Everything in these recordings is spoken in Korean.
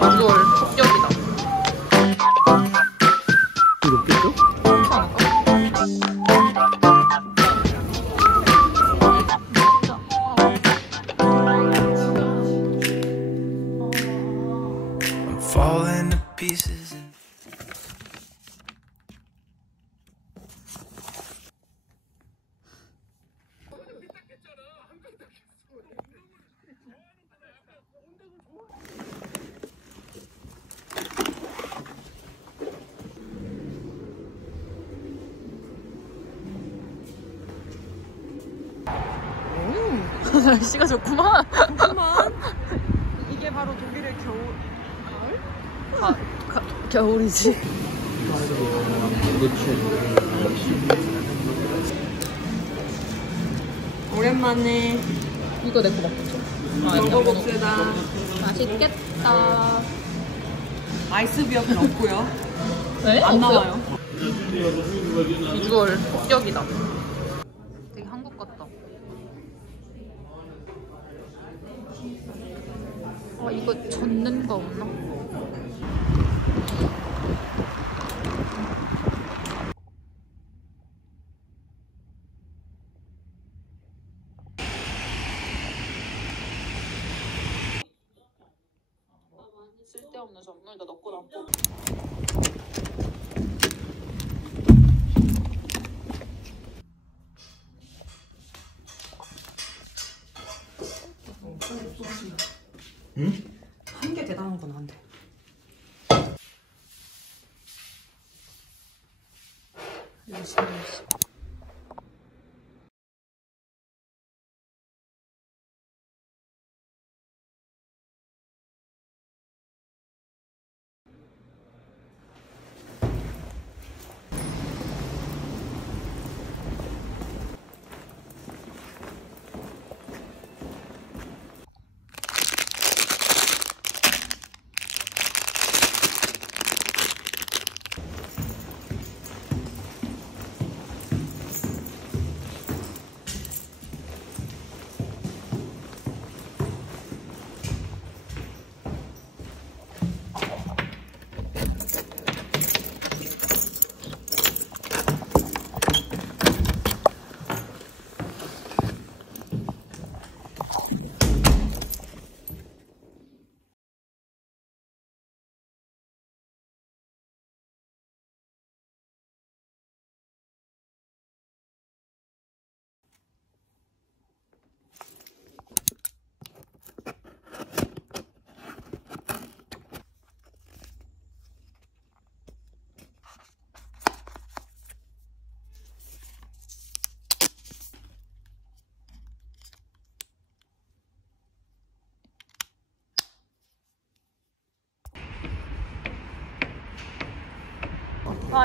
비주얼 폭격이다. 높겠죠? Falling to pieces. 날씨가 좋구만. 이게 바로 독일의 겨울. 겨울이지. 오랜만에 이거 내 거 먹자. 먹어봅시다. 맛있겠다. 아이스 비어는 없고요. 네? 안 없어요? 나와요. 비주얼 폭격이다. 되게 한국 같다. 이거 젓는 거 없나? 쓸데없는 전물도 넣고 남고. 응? 한 개 대단한 건 안 돼. 열심히.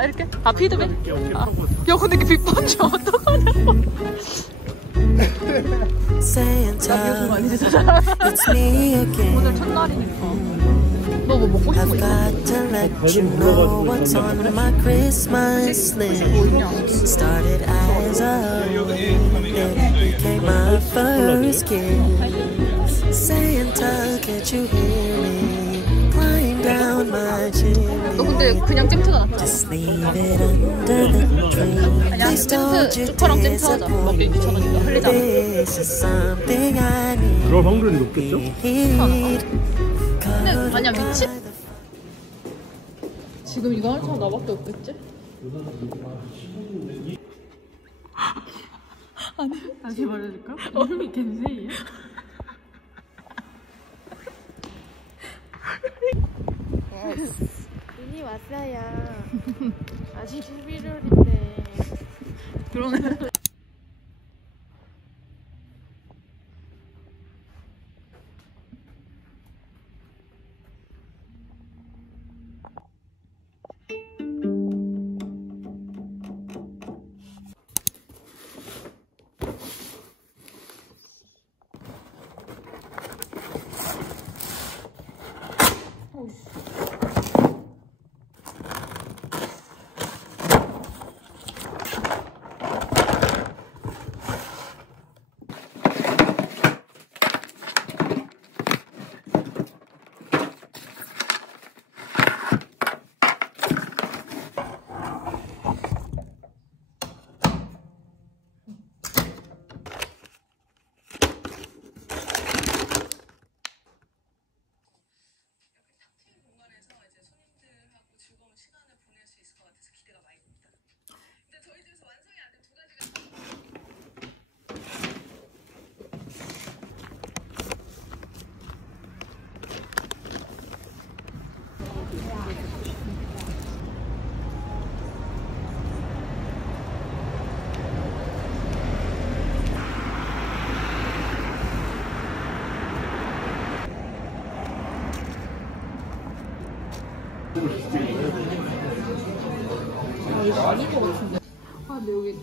이렇게? 피드백? 야 근데 이렇게 빗번지 어떡하냐고. 나 비오신 거 아니지? 오늘 첫날이니까. 너 뭐 먹고 싶은 거 있어? 너 근데 그냥 잼트가 낫다. 아니야 잼트 초코랑 잼트 하자. 먹기 귀찮으니까 흘리잖아. 그럴 확률이 높겠죠? 근데 아니야 미친? 지금 이거 할 사람 나밖에 없겠지? 아니 다시 말해줄까? 이름이 겐세이야? 눈이 왔어요. 아직 11월인데. 그러네. 이거 아닐 것 같은데. 아 근데 여기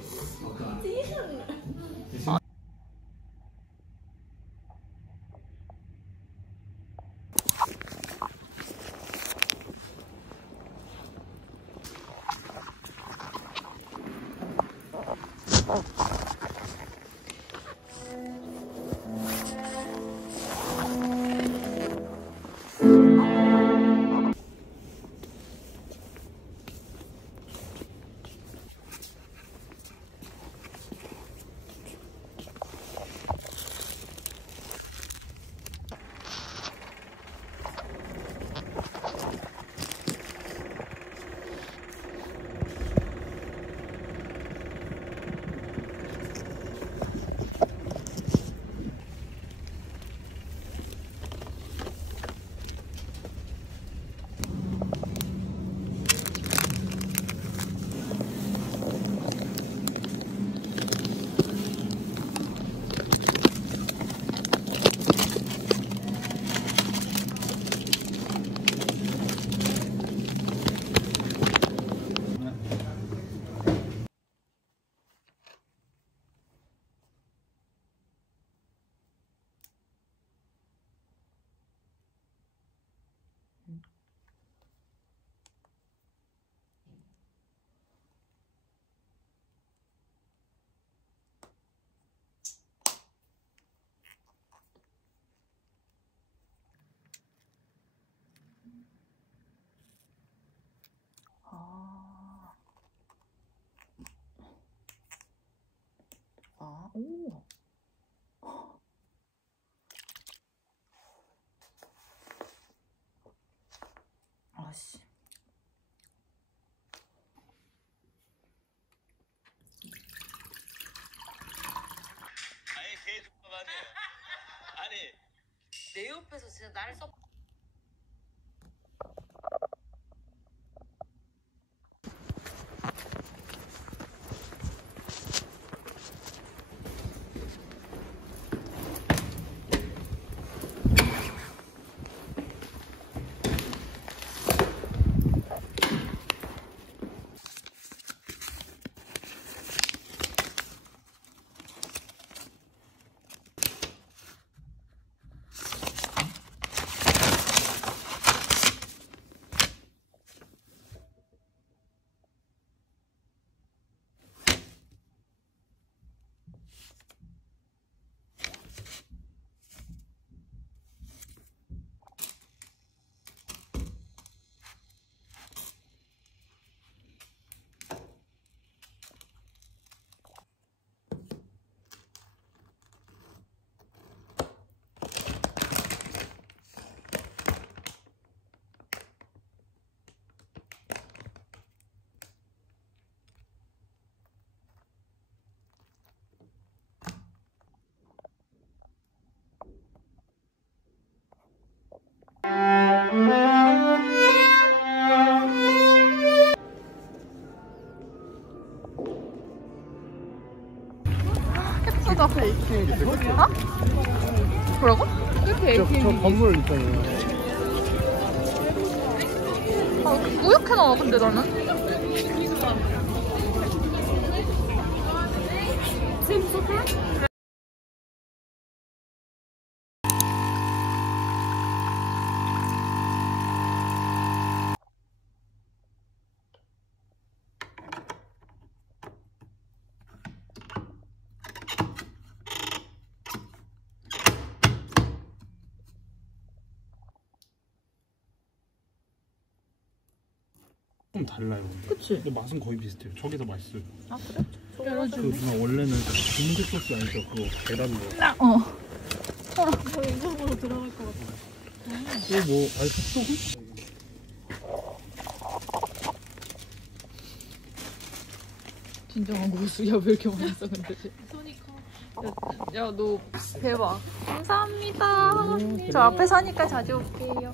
오. 아씨. 아니 계속 아니 내 옆에서 진짜 나를 써. 예쁘다. 어? 뭐라고? 이렇게 저 건물 있잖아요. 우육해 나와 근데 나는. 좀 달라요. 근데. 그치? 근데 맛은 거의 비슷해요. 저게 더 맛있어요. 아 그래? 그 누나 원래는 분홍색 소스 아니죠? 그거 계란으로. 저 인상으로 들어갈 것 같아. 이거 뭐 아니 쑥소금? 진정한 고수야 왜 이렇게 많이 써 근데? 손이 커. 야 너 대박. 감사합니다. 저 앞에 사니까 자주 올게요.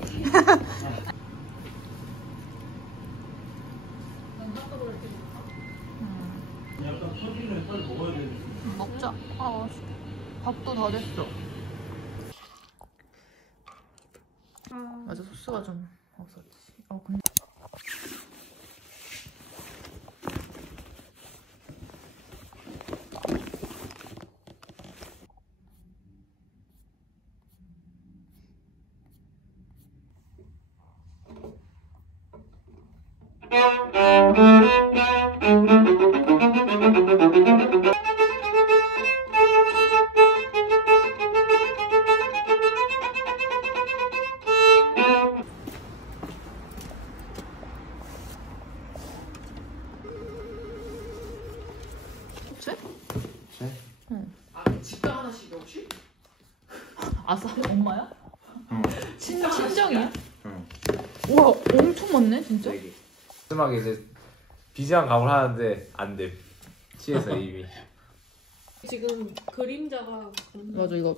약간 터지면 빨리 먹어야 돼. 먹자. 아 밥도 다 됐어. 맞아 소스가 좀 없었지. 근데 집가 하나씩 역시? 아싸 엄마야? 응. 친정이야? 응. 우와 엄청 많네 진짜. 마지막에 이제 비장한 감을 하는데 안 돼. 취해서 이미. 지금 그림자가 맞아 이거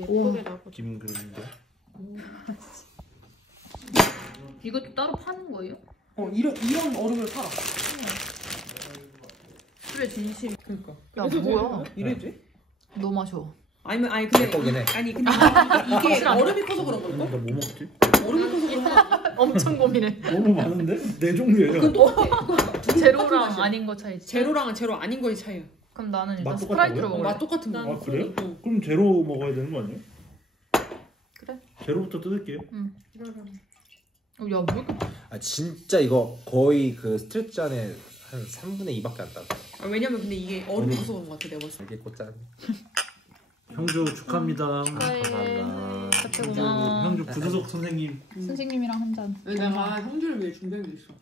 예쁘게 나고. 김 그림인데. 이것도 따로 파는 거예요? 이런 얼음을 팔아. 술에 진심. 그러니까. 야 뭐야? 이래도 돼? 너 마셔. 아니 근데 예쁘긴 해. 아니 근데 이게 얼음이 커서 그런 걸까? 나 뭐 먹지? 얼음이 커서 그런 거. 엄청 고민해. 너무 많은데? 네 종류예요. 그건 똑같아. 제로랑 아닌 거 차이지. 제로랑은 제로 아닌 거의 차이야. 그럼 나는 일단 맛 스프라이트로 똑같다고요? 먹을래. 맛 똑같은 거. 아 그래요? 응. 그럼 제로 먹어야 되는 거 아니에요? 그래. 제로부터 뜯을게요. 야 뭐? 아 진짜 이거 거의 그 스트레치 안에 한 3분의 2밖에 안 따서. 아, 왜냐면 근데 이게 얼음이 커서 그런 거 같아 내가 봤을 때. 이게 꽃잔. 형주 축하합니다. 고마워. 형주 구두석 선생님. 선생님이랑 한 잔. 내가 형주를 위해 준비한 게 있어.